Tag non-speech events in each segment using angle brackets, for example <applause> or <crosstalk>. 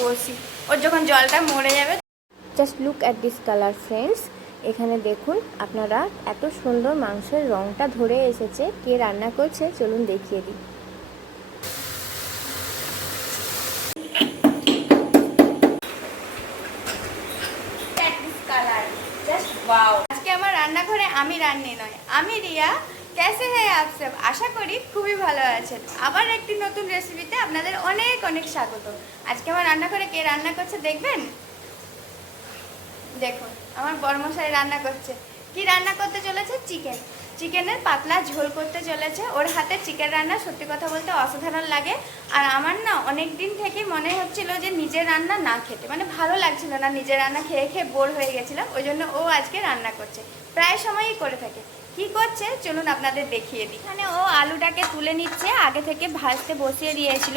বসি ওর যখন জলটা মরে যাবে just look at this colour friends এখানে দেখুন আপনারা এত সুন্দর মাংসের রংটা ধরে এসেছে কে রান্না করছে চলুন দেখিয়ে দিই। আজকে আমার রান্নাঘরে আমি রান্নি নয় আমি রিয়া। কেসে হ্যাঁ আপ সব আশা করি খুবই ভালো আছেন আবার একটি নতুন রেসিপিতে আপনাদের অনেক অনেক স্বাগত আজকে আমার রান্নাঘরে কে রান্না করছে দেখবেন দেখুন আমার বড়মশাই রান্না করছে। কি রান্না করতে চলেছে? চিকেন। চিকেনের পাতলা ঝোল করতে চলেছে। ওর হাতে চিকেন রান্না সত্যি কথা বলতে অসাধারণ লাগে। আর আমার না অনেক দিন থেকে মনে হচ্ছিল যে নিজের রান্না না খেতে। মানে ভালো লাগছিল না নিজের রান্না খেয়ে খেয়ে বোর হয়ে গেছিলাম। ওই জন্য ও আজকে রান্না করছে। প্রায় সময়ই করে থাকে। কি করছে? চলুন আপনাদের দেখিয়ে দিই। এখানে ও আলুটাকে তুলে নিচ্ছে, আগে থেকে ভাজতে বসিয়ে দিয়েছিল।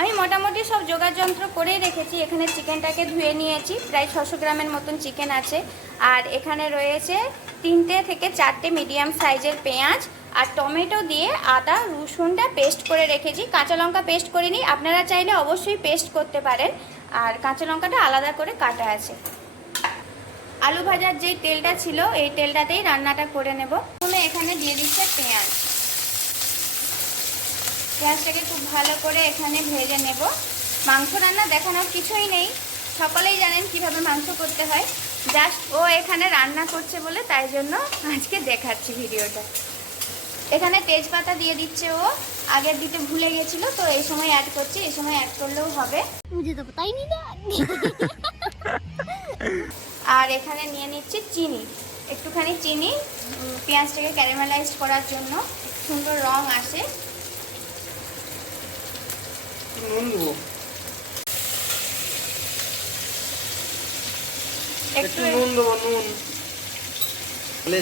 আমি মোটামুটি সব জোগাড় যন্ত্র করেই রেখেছি। এখানে চিকেনটাকে ধুয়ে নিয়েছি। প্রায় ছশো গ্রামের মতন চিকেন আছে। আর এখানে রয়েছে তিনটে থেকে চারটে মিডিয়াম সাইজের পেঁয়াজ আর টমেটো দিয়ে আদা, রসুনটা পেস্ট করে রেখেছি। কাঁচা লঙ্কা পেস্ট করিনি। আপনারা চাইলে অবশ্যই পেস্ট করতে পারেন। আর কাঁচা লঙ্কাটা আলাদা করে কাটা আছে। আলু ভাজার যেই তেলটা ছিল এই তেলটাতেই রান্নাটা করে নেব। প্রথমে এখানে দিয়ে দিচ্ছে পেঁয়াজ। পেঁয়াজটাকে খুব ভালো করে এখানে ভেজে নেব। মাংস রান্না দেখানোর কিছুই নেই। সকলেই জানেন কীভাবে মাংস করতে হয়। জাস্ট ও এখানে রান্না করছে বলে তাই জন্য আজকে দেখাচ্ছি ভিডিওটা। এখানে তেজপাতা দিয়ে দিচ্ছে ও। আগের দিতে ভুলে গেছিল তো এই সময় অ্যাড করছি এই সময় অ্যাড করলেও হবে। তাই নি <laughs> আর এখানে নিয়ে নিচ্ছি চিনি। একটুখানি চিনি পেঁয়াজটাকে ক্যারামেলাইজ করার জন্য। একটু সুন্দর রং আসে। একটু একটু নুন দেবো নুন।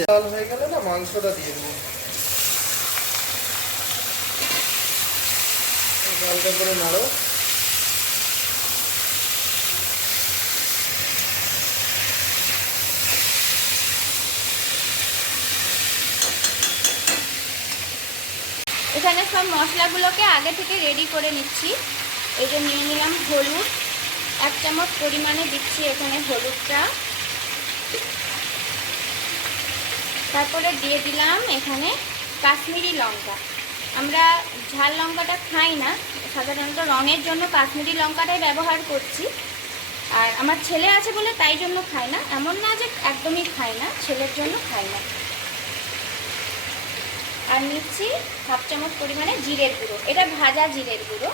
জল হয়ে গেলে না মাংসটা দিয়ে দেবো। জলটা করে নাড়ো এখানে সব মশলাগুলোকে আগে থেকে রেডি করে নিচ্ছি। এই যে নিয়ে নিলাম হলুদ। এক চামচ পরিমাণে দিচ্ছি এখানে হলুদটা। তারপরে দিয়ে দিলাম এখানে কাশ্মীরি লঙ্কা। আমরা ঝাল লঙ্কাটা খাই না, সাধারণত রঙের জন্য কাশ্মীরি লঙ্কাটাই ব্যবহার করছি। আর আমার ছেলে আছে বলে তাই জন্য খাই না, এমন না যে একদমই খাই না, ছেলের জন্য খাই না। আর নিচ্ছি হাফ চামচ পরিমাণে জিরের গুঁড়ো। এটা ভাজা জিরের গুঁড়ো।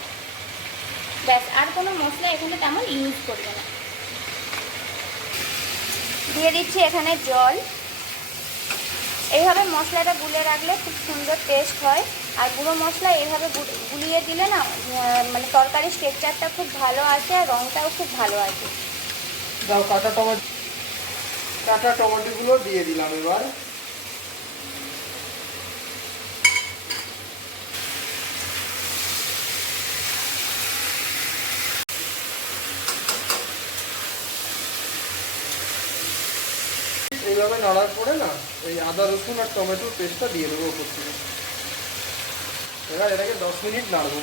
ব্যাস, আর কোনো মশলা এখানে তেমন ইউজ করবে না। দিয়ে দিচ্ছি এখানে জল। এইভাবে মশলাটা গুলে রাখলে খুব সুন্দর টেস্ট হয়। আর গুঁড়ো মশলা এইভাবে গুলিয়ে দিলে না মানে তরকারির স্ট্রেকচারটা খুব ভালো আসে আর রঙটাও খুব ভালো দাও কাঁচা টমেটো কাঁচা টমেটোগুলো দিয়ে দিলাম এবার। এইভাবে নাড়ার পরে না, এই আদা, রসুন আর টমেটোর পেস্টটা দিয়ে দেবো ওপর থেকে। এবার এটাকে দশ মিনিট নাড়বো।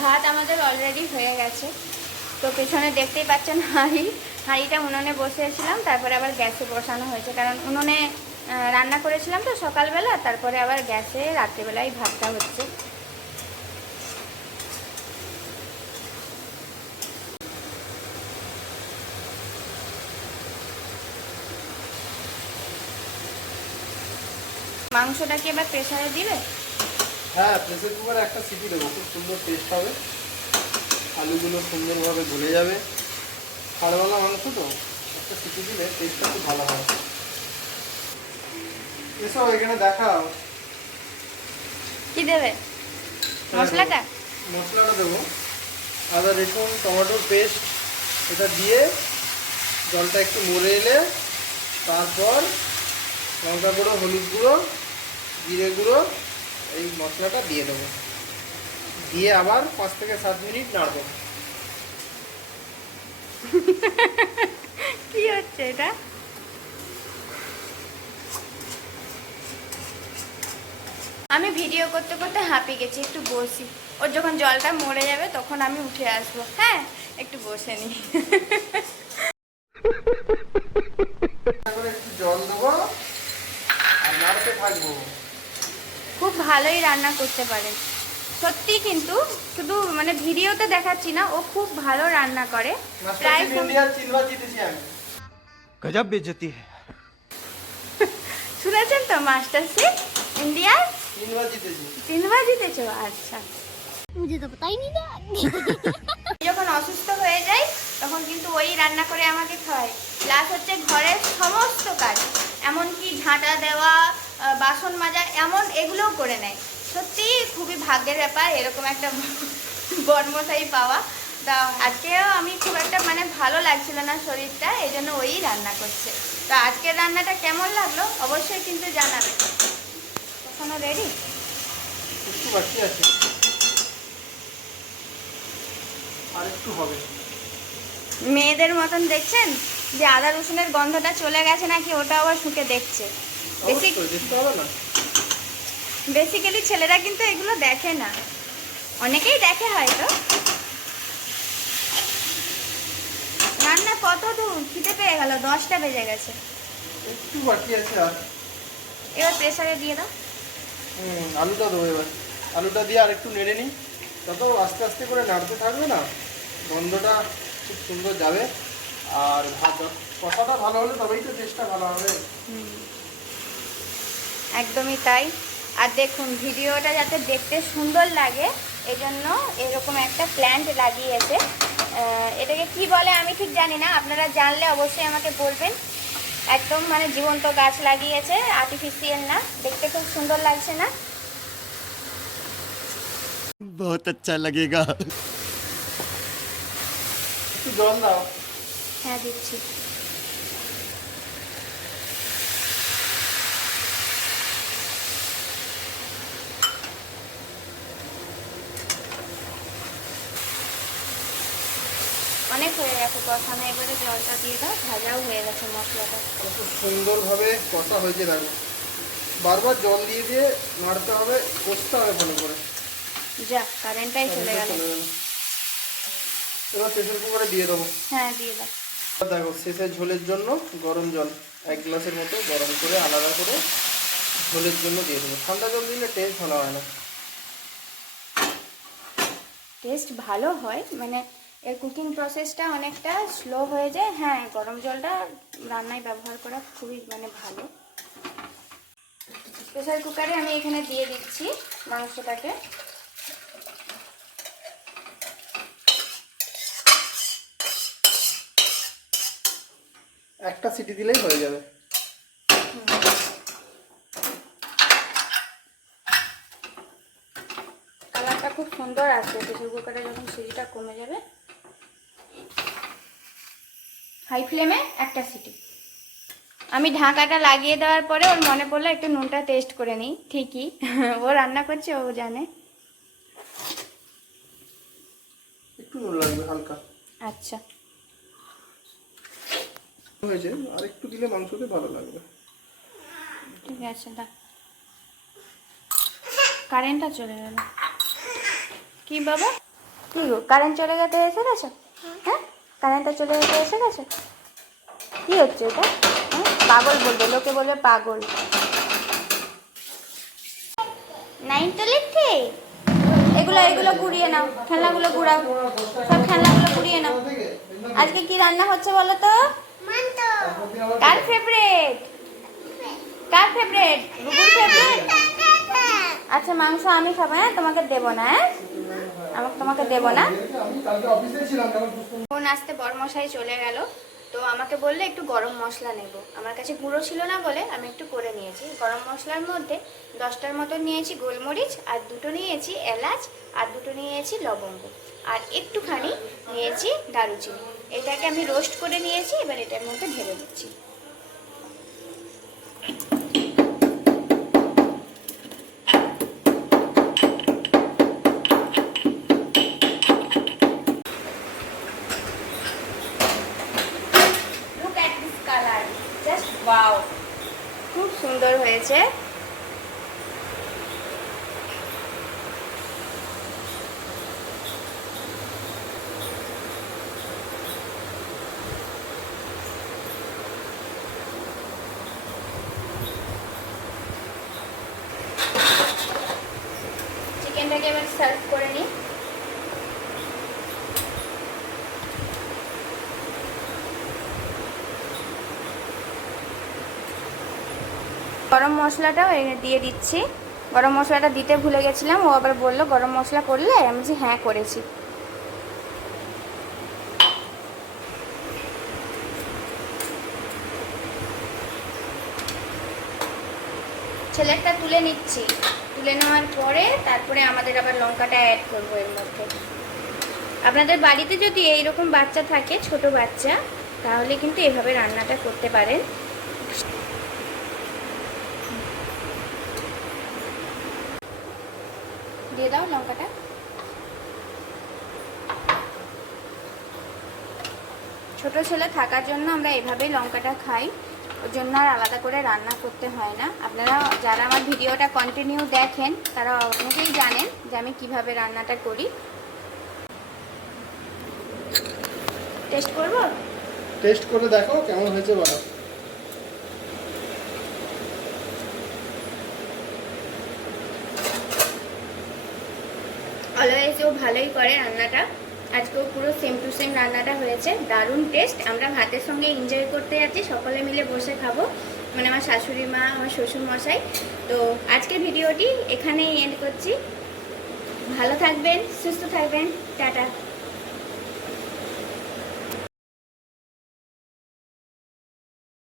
ভাত আমাদের অলরেডি হয়ে গেছে। তো পেছনে দেখতেই পাচ্ছেন হাঁড়ি, হাঁড়িটা উনুনে বসিয়েছিলাম, তারপরে আবার গ্যাসে বসানো হয়েছে। কারণ উনুনে রান্না করেছিলাম তো সকালবেলা, তারপরে আবার গ্যাসে রাত্রিবেলায় ভাতটা হচ্ছে। মাংসটাকে এবার প্রেসারে দিবে? হ্যাঁ প্রেসার কুকারে একটা সিটি দেবো খুব সুন্দর টেস্ট হবে। আলুগুলো সুন্দরভাবে গলে যাবে। খাড়াওয়ালা মাংস তো একটা সিটি দিলে টেস্টটা খুব ভালো হয়। এসব এখানে দেখাও। কি দেবে? মশলাটা? মশলাটা দেবো। আদা রসুন টমেটোর পেস্ট এটা দিয়ে জলটা একটু মরে এলে তারপর লঙ্কা গুঁড়ো হলুদ গুঁড়ো জিরে গুঁড়ো, এই মশলাটা দিয়ে দেবো। দিয়ে আবার পাঁচ থেকে সাত মিনিট নাড়বো। কি হচ্ছে এটা? আমি ভিডিও করতে করতে হাঁপিয়ে গেছি, একটু বসি। ওর যখন জলটা মরে যাবে, তখন আমি উঠে আসব। হ্যাঁ একটু বসে নিই <laughs> করে একটু জল দেবো আর নাড়তে থাকব খুব ভালোই রান্না করতে পারে। সত্যি কিন্তু শুধু মানে ভিডিওতে দেখাচ্ছি না ও খুব ভালো রান্না করে। প্রায় গজব বেজতি শুনেছেন তো মাস্টার শেফ ইন্ডিয়া তিনবার জিতেছো আচ্ছা। তো পতাই নি। <laughs> যখন অসুস্থ হয়ে যাই তখন কিন্তু ওই রান্না করে আমাকে খাওয়ায়। প্লাস হচ্ছে ঘরের সমস্ত কাজ এমনকি ঝাঁটা দেওয়া বাসন মাজা এমন এগুলোও করে নেয়। সত্যি খুবই ভাগ্যের ব্যাপার এরকম একটা <laughs> বর্মশাই পাওয়া। তা আজকেও আমি খুব একটা মানে ভালো লাগছিল না শরীরটা এই জন্য ওই রান্না করছে। তো আজকের রান্নাটা কেমন লাগল অবশ্যই কিন্তু জানাবে। এখনও রেডি আর একটু হবে। মেয়েদের মতন দেখছেন যে আদা রসুনের গন্ধটা চলে গেছে নাকি ওটা আবার শুকে দেখছে? বেসিক্যালি ছেলেরা কিন্তু এগুলো দেখে না। অনেকেই দেখে হয়তো। রান্না কত দূর? খিদে পেয়ে গেল দশটা বেজে গেছে। একটু বাকি আছে আর। এবার প্রেসারে দিয়ে দাও। হুম আলুটা দেবো এবার। আলুটা দিয়ে আর একটু নেড়ে নিই। তত আস্তে আস্তে করে নাড়তে থাকবে না। গন্ধটা খুব সুন্দর যাবে। আর ভাত কষাটা ভালো হলে তবেই তো টেস্টটা ভালো হবে। একদমই তাই। আর দেখুন ভিডিওটা যাতে দেখতে সুন্দর লাগে এজন্য এরকম একটা প্ল্যান্ট লাগিয়েছে। এটাকে কি বলে আমি ঠিক জানি না আপনারা জানলে অবশ্যই আমাকে বলবেন। একদম মানে জীবন্ত গাছ লাগিয়েছে আর্টিফিশিয়াল না দেখতে খুব সুন্দর লাগছে না। বহুত আচ্ছা লাগেগা। হ্যাঁ দিচ্ছি। হয়ে কষানো এবারে জলটা দিয়ে দাও ভাজাও হয়ে গেছে মশলাটা। কত সুন্দরভাবে কষা হয়েছে দেখো বারবার জল দিয়ে দিয়ে নাড়তে হবে কষতে হবে ভালো করে। যা কারেন্টটাই চলে গেল। এবার কুকারে দিয়ে দেবো। হ্যাঁ দিয়ে দাও। দেখো শেষে ঝোলের জন্য গরম জল। এক গ্লাসের মতো গরম করে আলাদা করে ঝোলের জন্য দিয়ে দেবো। ঠান্ডা জল দিলে টেস্ট ভালো হয় না। টেস্ট ভালো হয় মানে এর কুকিং প্রসেসটা অনেকটা স্লো হয়ে যায়। হ্যাঁ গরম জলটা রান্নায় ব্যবহার করা খুবই মানে ভালো। প্রেসার কুকারে আমি এখানে দিয়ে দিচ্ছি মাংসটাকে। একটা সিটি দিলেই হয়ে যাবে। কালারটা খুব সুন্দর আসবে। প্রেসার কুকারে যখন সিটিটা কমে যাবে হাই ফ্লেমে একটা সিটি। আমি ঢাকাটা লাগিয়ে দেওয়ার পরে ওর মনে পড়ল একটু নুনটা টেস্ট করে নিই। ঠিকই। ও রান্না করছে ও জানে। একটু নুন লাগবে হালকা। আচ্ছা। হয়েছে আর একটু দিলে মাংসতে ভালো লাগবে। ঠিক আছে দা। কারেন্টটা চলে গেল। কি বাবা? কি গো কারেন্ট চলে যেতে এসে গেছে? হ্যাঁ। কারেন্টটা চলে যেতে এসে গেছে? কি হচ্ছে এটা? হ্যাঁ? পাগল বলবে লোকে বলবে পাগল। নাইন তো লিখতে? এগুলো এগুলো গুড়িয়ে নাও খেলনাগুলো গুড়াও। সব খেলনাগুলো গুড়িয়ে নাও। আজকে কি রান্না হচ্ছে বলো তো? কার ফেভারিট কার ফেভারিট রুবুর ফেভারিট আচ্ছা মাংস আমি খাব হ্যাঁ? তোমাকে দেবো না হ্যাঁ? আমাকে তোমাকে দেবো না। ফোন আসতে বরমশাই চলে গেল। তো আমাকে বললে একটু গরম মশলা নেব। আমার কাছে গুঁড়ো ছিল না বলে আমি একটু করে নিয়েছি। গরম মশলার মধ্যে দশটার মতো নিয়েছি গোলমরিচ আর দুটো নিয়েছি এলাচ আর দুটো নিয়েছি লবঙ্গ। আর একটুখানি নিয়েছি দারুচিনি। এটাকে আমি রোস্ট করে নিয়েছি এবার এটার মধ্যে ঢেলে দিচ্ছি look at this colour just wow খুব সুন্দর হয়েছে সার্ভ করে নিই। গরম মশলাটাও দিয়ে দিচ্ছি। গরম মশলাটা দিতে ভুলে গেছিলাম, ও আবার বলল গরম মশলা করলে? আমি বলছি হ্যাঁ করেছি। ছেলেরটা তুলে নিচ্ছি। তুলে নেওয়ার পরে তারপরে আমাদের আবার লঙ্কাটা অ্যাড করব এর মধ্যে। আপনাদের বাড়িতে যদি এইরকম বাচ্চা থাকে, ছোট বাচ্চা, তাহলে কিন্তু এভাবে রান্নাটা করতে পারেন। দিয়ে দাও লঙ্কাটা। ছোট ছেলে থাকার জন্য আমরা এভাবেই লঙ্কাটা খাই। ওর জন্য আর আলাদা করে রান্না করতে হয় না। আপনারা যারা আমার ভিডিওটা কন্টিনিউ দেখেন তারা অনেকেই জানেন যে আমি কীভাবে রান্নাটা করি। টেস্ট করব? টেস্ট করে দেখো কেমন হয়েছে বলো। অলওয়েজ ও ভালোই করে রান্নাটা। আজকেও পুরো সেম টু সেম রান্নাটা হয়েছে। দারুণ টেস্ট আমরা ভাতের সঙ্গে এনজয় করতে যাচ্ছি। সকলে মিলে বসে খাব। মানে আমার শাশুড়ি মা, আমার শ্বশুর মশাই। তো আজকের ভিডিওটি এখানেই এন্ড করছি। ভালো থাকবেন, সুস্থ থাকবেন। টাটা।